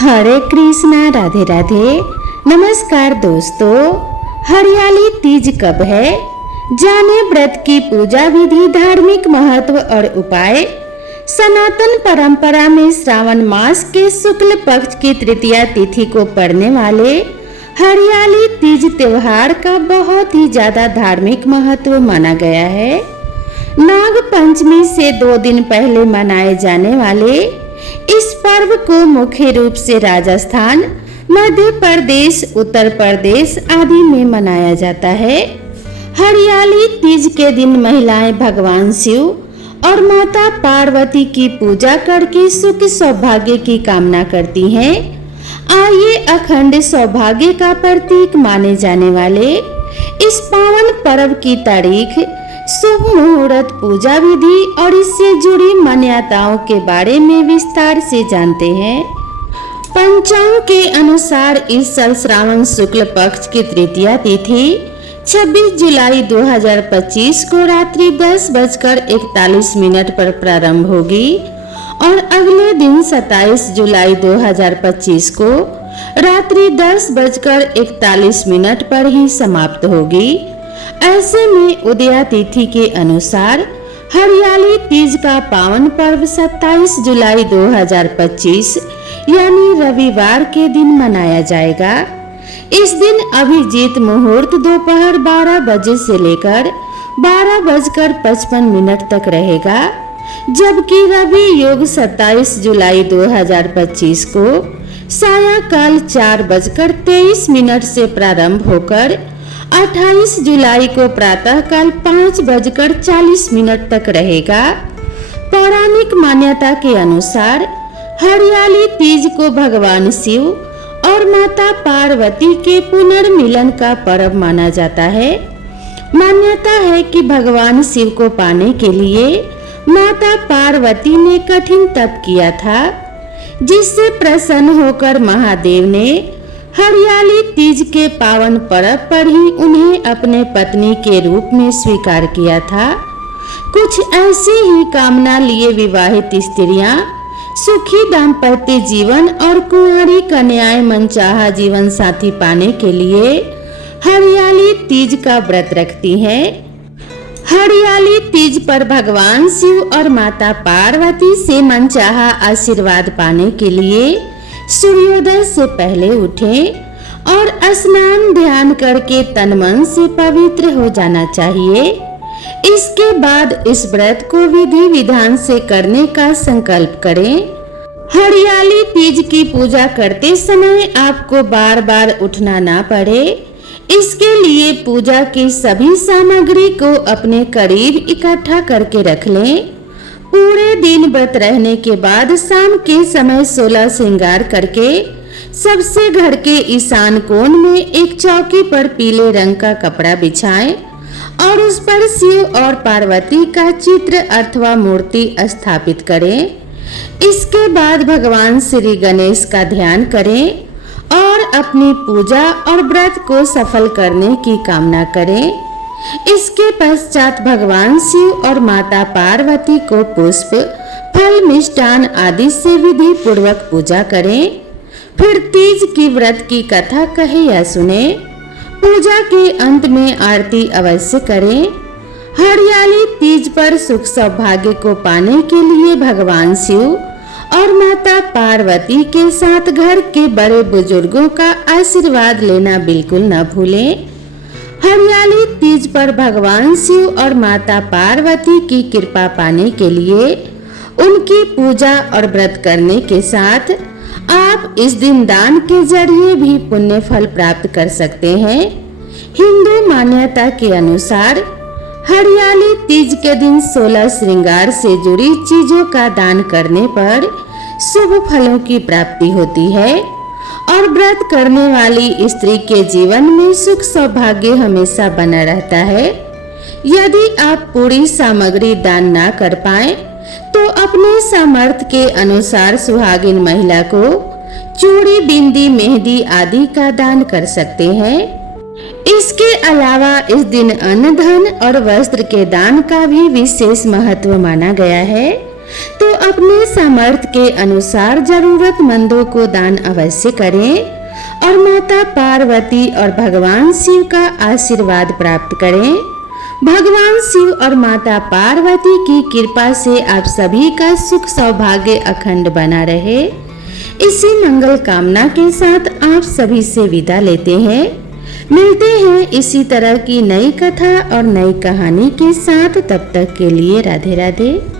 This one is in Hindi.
हरे कृष्णा, राधे राधे। नमस्कार दोस्तों, हरियाली तीज कब है? जाने व्रत की पूजा विधि, धार्मिक महत्व और उपाय। सनातन परंपरा में श्रावण मास के शुक्ल पक्ष की तृतीया तिथि को पड़ने वाले हरियाली तीज त्योहार का बहुत ही ज्यादा धार्मिक महत्व माना गया है। नाग पंचमी से 2 दिन पहले मनाए जाने वाले इस पर्व को मुख्य रूप से राजस्थान, मध्य प्रदेश, उत्तर प्रदेश आदि में मनाया जाता है। हरियाली तीज के दिन महिलाएं भगवान शिव और माता पार्वती की पूजा करके सुख सौभाग्य की कामना करती हैं। आइए अखंड सौभाग्य का प्रतीक माने जाने वाले इस पावन पर्व की तारीख, शुभ मुहूर्त, पूजा विधि और इससे जुड़ी मान्यताओं के बारे में विस्तार से जानते हैं। पंचांग के अनुसार इस साल श्रावण शुक्ल पक्ष की तृतीया तिथि 26 जुलाई 2025 को रात्रि 10:41 पर प्रारंभ होगी और अगले दिन 27 जुलाई 2025 को रात्रि 10:41 पर ही समाप्त होगी। ऐसे में उदया तिथि के अनुसार हरियाली तीज का पावन पर्व 27 जुलाई 2025 यानी रविवार के दिन मनाया जाएगा। इस दिन अभिजीत मुहूर्त दोपहर 12 बजे से लेकर 12:55 तक रहेगा, जबकि रवि योग 27 जुलाई 2025 को सायंकाल 4:23 से प्रारंभ होकर 28 जुलाई को प्रातःकाल 5:40 तक रहेगा। पौराणिक मान्यता के अनुसार हरियाली तीज को भगवान शिव और माता पार्वती के पुनर्मिलन का पर्व माना जाता है। मान्यता है कि भगवान शिव को पाने के लिए माता पार्वती ने कठिन तप किया था, जिससे प्रसन्न होकर महादेव ने हरियाली तीज के पावन पर्व पर ही उन्हें अपने पत्नी के रूप में स्वीकार किया था। कुछ ऐसी ही कामना लिए विवाहित स्त्रियां सुखी दाम्पत्य जीवन और कुंवारी कन्याएं मनचाहा जीवन साथी पाने के लिए हरियाली तीज का व्रत रखती हैं। हरियाली तीज पर भगवान शिव और माता पार्वती से मनचाहा आशीर्वाद पाने के लिए सूर्योदय से पहले उठें और स्नान ध्यान करके तन मन से पवित्र हो जाना चाहिए। इसके बाद इस व्रत को विधि विधान से करने का संकल्प करें। हरियाली तीज की पूजा करते समय आपको बार बार उठना ना पड़े। इसके लिए पूजा की सभी सामग्री को अपने करीब इकट्ठा करके रख लें। पूरे दिन व्रत रहने के बाद शाम के समय 16 श्रृंगार करके सबसे घर के ईशान कोण में एक चौकी पर पीले रंग का कपड़ा बिछाएं और उस पर शिव और पार्वती का चित्र अथवा मूर्ति स्थापित करें। इसके बाद भगवान श्री गणेश का ध्यान करें और अपनी पूजा और व्रत को सफल करने की कामना करें। इसके पश्चात भगवान शिव और माता पार्वती को पुष्प, फल, मिष्टान आदि से विधि पूर्वक पूजा करें। फिर तीज की व्रत की कथा कहे या सुने। पूजा के अंत में आरती अवश्य करें। हरियाली तीज पर सुख सौभाग्य को पाने के लिए भगवान शिव और माता पार्वती के साथ घर के बड़े बुजुर्गों का आशीर्वाद लेना बिल्कुल न भूलें। हरियाली तीज पर भगवान शिव और माता पार्वती की कृपा पाने के लिए उनकी पूजा और व्रत करने के साथ आप इस दिन दान के जरिए भी पुण्य फल प्राप्त कर सकते हैं। हिंदू मान्यता के अनुसार हरियाली तीज के दिन 16 श्रृंगार से जुड़ी चीजों का दान करने पर शुभ फलों की प्राप्ति होती है और व्रत करने वाली स्त्री के जीवन में सुख सौभाग्य हमेशा बना रहता है। यदि आप पूरी सामग्री दान ना कर पाए तो अपने सामर्थ्य के अनुसार सुहागिन महिला को चूड़ी, बिंदी, मेहंदी आदि का दान कर सकते हैं। इसके अलावा इस दिन अन्न, धन और वस्त्र के दान का भी विशेष महत्व माना गया है। तो अपने सामर्थ्य के अनुसार जरूरतमंदों को दान अवश्य करें और माता पार्वती और भगवान शिव का आशीर्वाद प्राप्त करें। भगवान शिव और माता पार्वती की कृपा से आप सभी का सुख सौभाग्य अखंड बना रहे। इसी मंगल कामना के साथ आप सभी से विदा लेते हैं। मिलते हैं इसी तरह की नई कथा और नई कहानी के साथ। तब तक के लिए राधे राधे।